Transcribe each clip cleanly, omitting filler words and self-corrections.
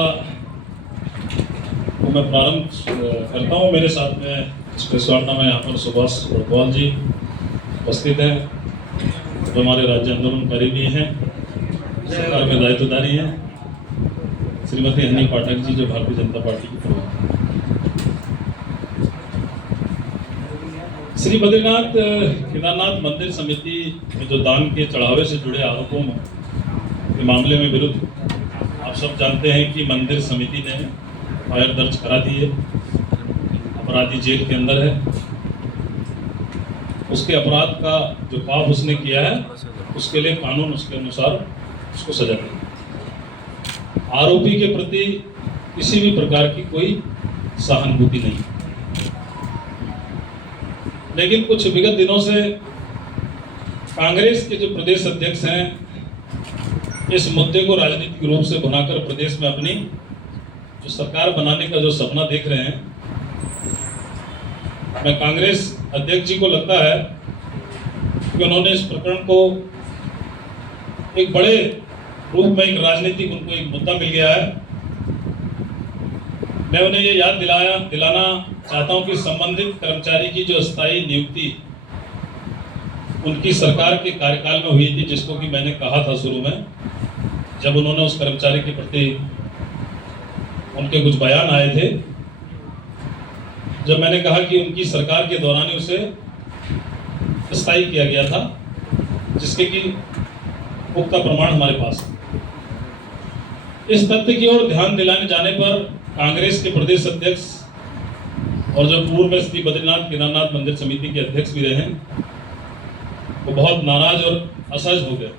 तो मैं प्रारंभ करता हूँ। मेरे साथ में इस प्रेस वार्ता में यहाँ पर सुभाष बड़कवाल जी उपस्थित हैं, जो हमारे राज्य आंदोलनकारी भी हैं, सरकार में दायित्वधारी हैं। श्रीमती हनी पाठक जी, जो भारतीय जनता पार्टी की प्रमुख हैं। श्री बद्रीनाथ केदारनाथ मंदिर समिति में जो दान के चढ़ावे से जुड़े आरोपों के मामले में विरुद्ध आप सब जानते हैं कि मंदिर समिति ने फायर दर्ज करा दी है। अपराधी जेल के अंदर है। उसके अपराध का जो पाप उसने किया है उसके लिए कानून उसके अनुसार उसको सजा देगी। आरोपी के प्रति किसी भी प्रकार की कोई सहानुभूति नहीं। लेकिन कुछ विगत दिनों से कांग्रेस के जो प्रदेश अध्यक्ष हैं, इस मुद्दे को राजनीतिक रूप से बनाकर प्रदेश में अपनी जो सरकार बनाने का जो सपना देख रहे हैं। मैं कांग्रेस अध्यक्ष जी को लगता है कि उन्होंने इस प्रकरण को एक बड़े रूप में, एक राजनीतिक उनको एक मुद्दा मिल गया है। मैं उन्हें ये याद दिलाना चाहता हूं कि संबंधित कर्मचारी की जो अस्थायी नियुक्ति उनकी सरकार के कार्यकाल में हुई थी, जिसको कि मैंने कहा था शुरू में, जब उन्होंने उस कर्मचारी के प्रति उनके कुछ बयान आए थे, जब मैंने कहा कि उनकी सरकार के दौरान ही उसे स्थायी किया गया था, जिसके कि पुख्ता प्रमाण हमारे पास है। इस तथ्य की ओर ध्यान दिलाने जाने पर कांग्रेस के प्रदेश अध्यक्ष और जो पूर्व में श्री बद्रीनाथ केदारनाथ मंदिर समिति के अध्यक्ष भी रहे हैं, वो बहुत नाराज और असहज हो गए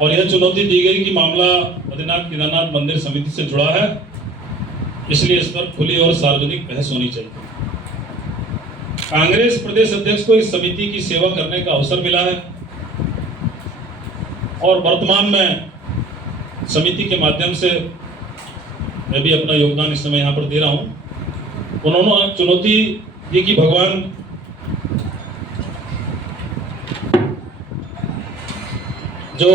और यह चुनौती दी गई कि मामला बद्रीनाथ केदारनाथ मंदिर समिति से जुड़ा है, इसलिए इस पर खुली और सार्वजनिक बहस होनी चाहिए। कांग्रेस प्रदेश अध्यक्ष को इस समिति की सेवा करने का अवसर मिला है और वर्तमान में समिति के माध्यम से मैं भी अपना योगदान इस समय यहाँ पर दे रहा हूँ। उन्होंने चुनौती दी कि भगवान जो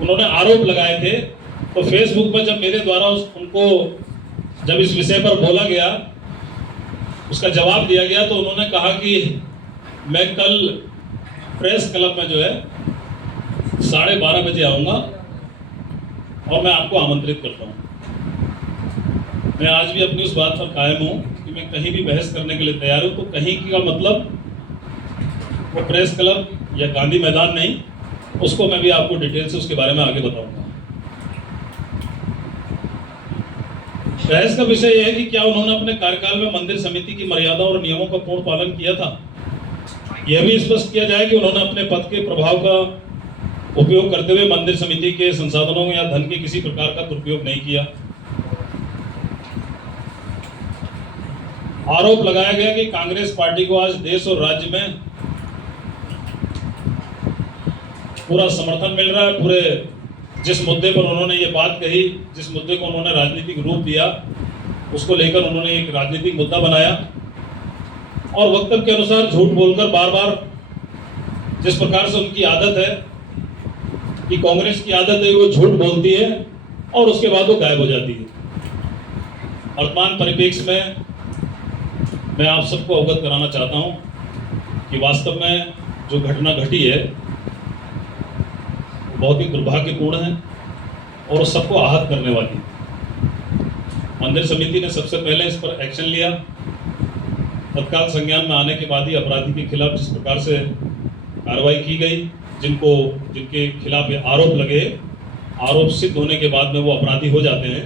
उन्होंने आरोप लगाए थे, तो फेसबुक पर जब मेरे द्वारा उनको जब इस विषय पर बोला गया, उसका जवाब दिया गया, तो उन्होंने कहा कि मैं कल प्रेस क्लब में जो है 12:30 बजे आऊँगा और मैं आपको आमंत्रित करता हूँ। मैं आज भी अपनी उस बात पर कायम हूँ कि मैं कहीं भी बहस करने के लिए तैयार हूँ। तो कहीं का मतलब वो प्रेस क्लब या गांधी मैदान नहीं, उसको मैं भी आपको डिटेल से उसके बारे में आगे बताऊंगा। बहस का विषय यह है कि क्या उन्होंने अपने कार्यकाल में मंदिर समिति की मर्यादा और नियमों का पूर्ण पालन किया था। यह भी स्पष्ट किया जाए कि उन्होंने अपने पद के प्रभाव का उपयोग करते हुए मंदिर समिति के संसाधनों या धन के किसी प्रकार का दुरुपयोग नहीं किया। आरोप लगाया गया कि कांग्रेस पार्टी को आज देश और राज्य में पूरा समर्थन मिल रहा है। पूरे जिस मुद्दे पर उन्होंने ये बात कही, जिस मुद्दे को उन्होंने राजनीतिक रूप दिया, उसको लेकर उन्होंने एक राजनीतिक मुद्दा बनाया और वक्तव्य के अनुसार झूठ बोलकर बार बार, जिस प्रकार से उनकी आदत है कि कांग्रेस की आदत है, वो झूठ बोलती है और उसके बाद वो गायब हो जाती है। वर्तमान परिप्रेक्ष्य में मैं आप सबको अवगत कराना चाहता हूं कि वास्तव में जो घटना घटी है बहुत ही दुर्भाग्यपूर्ण है और सबको आहत करने वाली है। मंदिर समिति ने सबसे पहले इस पर एक्शन लिया। तत्काल संज्ञान में आने के बाद ही अपराधी के खिलाफ जिस प्रकार से कार्रवाई की गई, जिनके खिलाफ ये आरोप लगे, आरोप सिद्ध होने के बाद में वो अपराधी हो जाते हैं।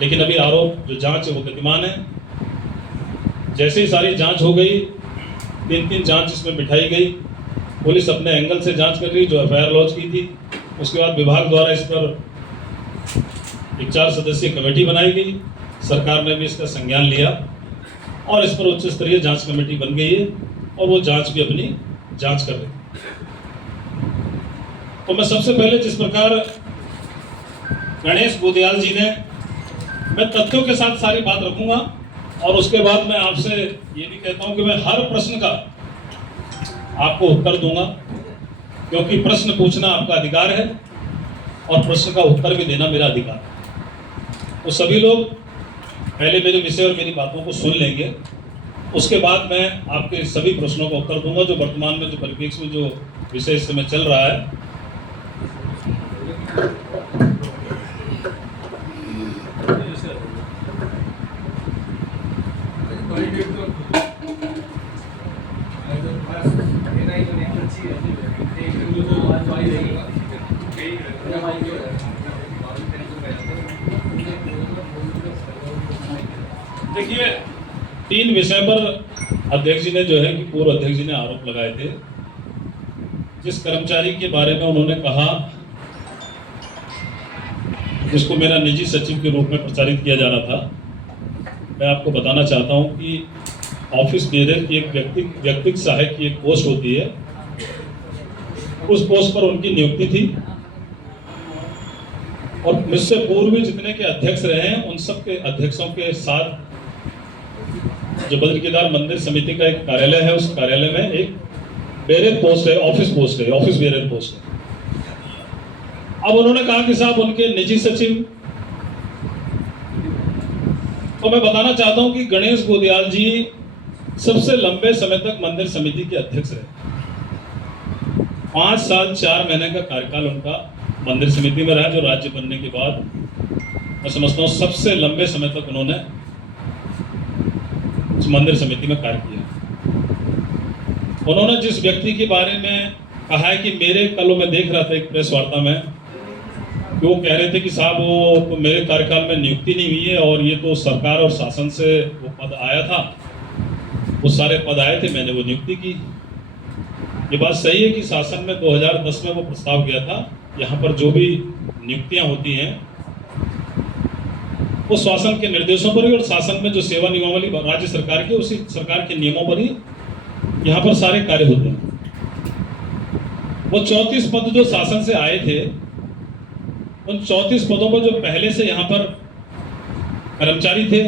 लेकिन अभी आरोप जो जांच है वो गतिमान है। जैसे ही सारी जांच हो गई, 3 जांच इसमें बिठाई गई। पुलिस अपने एंगल से जांच कर रही, जो एफआईआर लॉन्च की थी। उसके बाद विभाग द्वारा इस पर एक 4 सदस्यीय कमेटी बनाई गई। सरकार ने भी इसका संज्ञान लिया और इस पर उच्च स्तरीय जांच कमेटी बन गई है और वो जांच भी अपनी जांच कर रही है। तो मैं सबसे पहले जिस प्रकार गणेश गोदियाल जी ने, मैं तथ्यों के साथ सारी बात रखूंगा और उसके बाद मैं आपसे ये भी कहता हूं कि मैं हर प्रश्न का आपको उत्तर दूंगा, क्योंकि प्रश्न पूछना आपका अधिकार है और प्रश्न का उत्तर भी देना मेरा अधिकार है। तो सभी लोग पहले मेरे विषय और मेरी बातों को सुन लेंगे, उसके बाद मैं आपके सभी प्रश्नों का उत्तर दूंगा। जो वर्तमान में जो परिप्रेक्ष्य में जो विषय इस समय चल रहा है, देखिए 3 विषय पर अध्यक्ष जी ने जो है कि पूर्व अध्यक्ष जी ने आरोप लगाए थे। जिस कर्मचारी के बारे में उन्होंने कहा, जिसको मेरा निजी सचिव के रूप में प्रचारित किया जा रहा था, मैं आपको बताना चाहता हूं कि ऑफिस बेरर की एक व्यक्तिगत सहायक की एक पोस्ट होती है, उस पोस्ट पर उनकी नियुक्ति थी और मुझसे पूर्व जितने के अध्यक्ष रहे हैं उन सब के अध्यक्षों के साथ जो बद्र केदार मंदिर समिति का एक कार्यालय है, उस कार्यालय में एक बेरर पोस्ट है, ऑफिस बेरर पोस्ट है। अब उन्होंने कहा कि साहब उनके निजी सचिव, तो मैं बताना चाहता हूं कि गणेश गोदियाल जी सबसे लंबे समय तक मंदिर समिति के अध्यक्ष रहे। 5 साल 4 महीने का कार्यकाल उनका मंदिर समिति में रहा, जो राज्य बनने के बाद मैं समझता हूँ सबसे लंबे समय तक उन्होंने उस मंदिर समिति में कार्य किया। उन्होंने जिस व्यक्ति के बारे में कहा है कि मेरे कल मैं देख रहा था एक प्रेस वार्ता में कि वो कह रहे थे कि साहब वो तो मेरे कार्यकाल में नियुक्ति नहीं हुई है और ये तो सरकार और शासन से वो पद आया था, वो सारे पद आए थे, मैंने वो नियुक्ति की। ये बात सही है कि शासन में 2010 में वो प्रस्ताव गया था, यहाँ पर जो भी नियुक्तियां होती हैं वो शासन के निर्देशों पर ही और शासन में जो सेवा नियमावली राज्य सरकार की उसी सरकार के नियमों पर ही यहाँ पर सारे कार्य होते हैं। वो 34 पद जो शासन से आए थे, उन 34 पदों पर जो पहले से यहाँ पर कर्मचारी थे,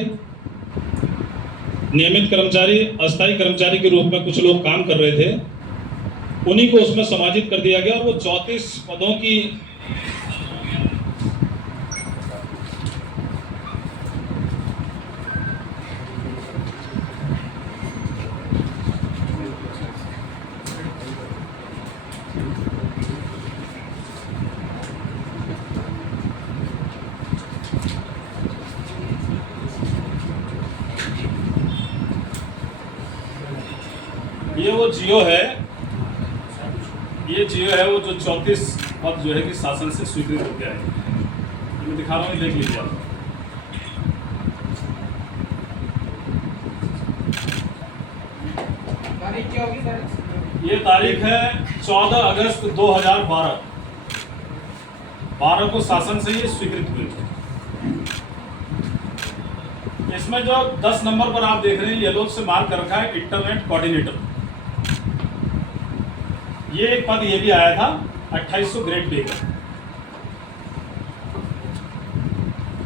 नियमित कर्मचारी, अस्थायी कर्मचारी के रूप में कुछ लोग काम कर रहे थे, उन्हीं को उसमें समाजित कर दिया गया और वो 34 पदों की ये वो जियो है, ये जियो है वो जो 34 पद जो है कि शासन से स्वीकृत हो गया है। मैं दिखा रहा हूँ, देख लीजिए आप। तारीख क्या होगी? ये तारीख है 14 अगस्त 2012 को शासन से ये स्वीकृत हुए थे। इसमें जो 10 नंबर पर आप देख रहे हैं येलो से मार्क कर रखा है इंटरनेट कोऑर्डिनेटर, ये एक पद ये भी आया था 2800 ग्रेड पे का।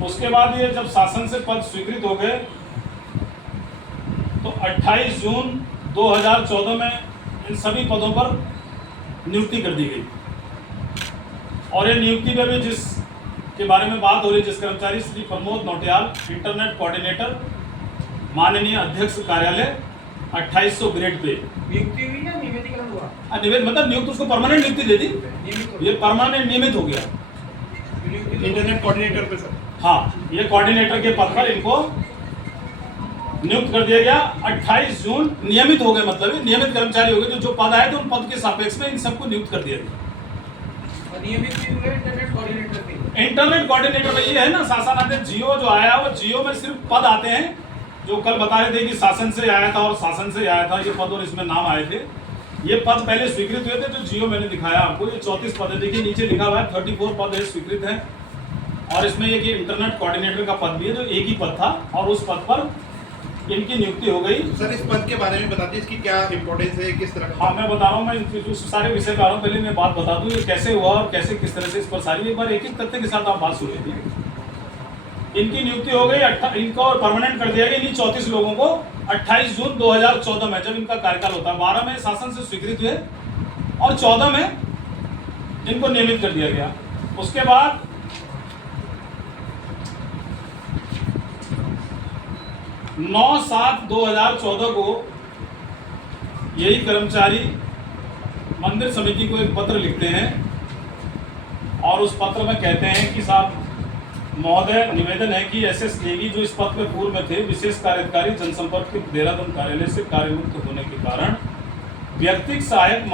उसके बाद ये जब शासन से पद स्वीकृत हो गए तो 28 जून 2014 में इन सभी पदों पर नियुक्ति कर दी गई और ये नियुक्ति में भी जिस के बारे में बात हो रही, जिस कर्मचारी श्री प्रमोद नौटियाल, इंटरनेट कोऑर्डिनेटर, माननीय अध्यक्ष कार्यालय, 2800 ग्रेड पे नियुक्ति हुई या नियमितीकरण हुआ? नियमित मतलब नियुक्त, उसको परमानेंट नियुक्ति दे दी, ये परमानेंट नियमित हो गया इंटरनेट कोऑर्डिनेटर पे सर। हाँ, ये कोऑर्डिनेटर के पद पर इनको नियुक्त कर दिया गया। 28 जून नियमित हो गए, मतलब नियमित कर्मचारी हो गए, जो पद आए थे उन पद के सापेक्ष में इन सबको नियुक्त कर दिया गया। नियमित भी हुए इंटरनेट कोऑर्डिनेटर पे। इंटरनेट कोऑर्डिनेटर में ये है ना, शासनादेश जियो जो आया वो जियो में सिर्फ पद आते हैं, जो कल बता रहे थे कि शासन से आया था और शासन से आया था ये पद और इसमें नाम आए थे। ये पद पहले स्वीकृत हुए थे, जो जियो मैंने दिखाया आपको, ये 34 पद है। देखिए नीचे लिखा हुआ है 34 पद है स्वीकृत है और इसमें एक इंटरनेट कोऑर्डिनेटर का पद भी है जो एक ही पद था और उस पद पर इनकी नियुक्ति हो गई। सर इस पद के बारे में बता दीजिए, इसकी क्या इंपॉर्टेंस है, किस तरह का? हाँ मैं बता रहा हूँ, मैं जो सारे विषय बता रहा हूँ, पहले मैं बात बता दूँ ये कैसे हुआ और कैसे किस तरह से इस पर सारी एक बार एक एक तथ्य के साथ आप बात सुन लीजिए। इनकी नियुक्ति हो गई, इनको परमानेंट कर दिया गया इन्हीं 34 लोगों को 28 जून 2014 में, जब इनका कार्यकाल होता है। 12 में शासन से स्वीकृत हुए और 14 में इनको नियमित कर दिया गया। उसके बाद नौ 7/2014 को यही कर्मचारी मंदिर समिति को एक पत्र लिखते हैं और उस पत्र में कहते हैं कि साहब महोदय, निवेदन है कि एसएस नेगी जो इस पद में पूर्व में थे, विशेष कार्याधिकारी जनसंपर्क के देहरादून कार्यालय से कार्यमुक्त होने के कारण व्यक्तिगत सहायक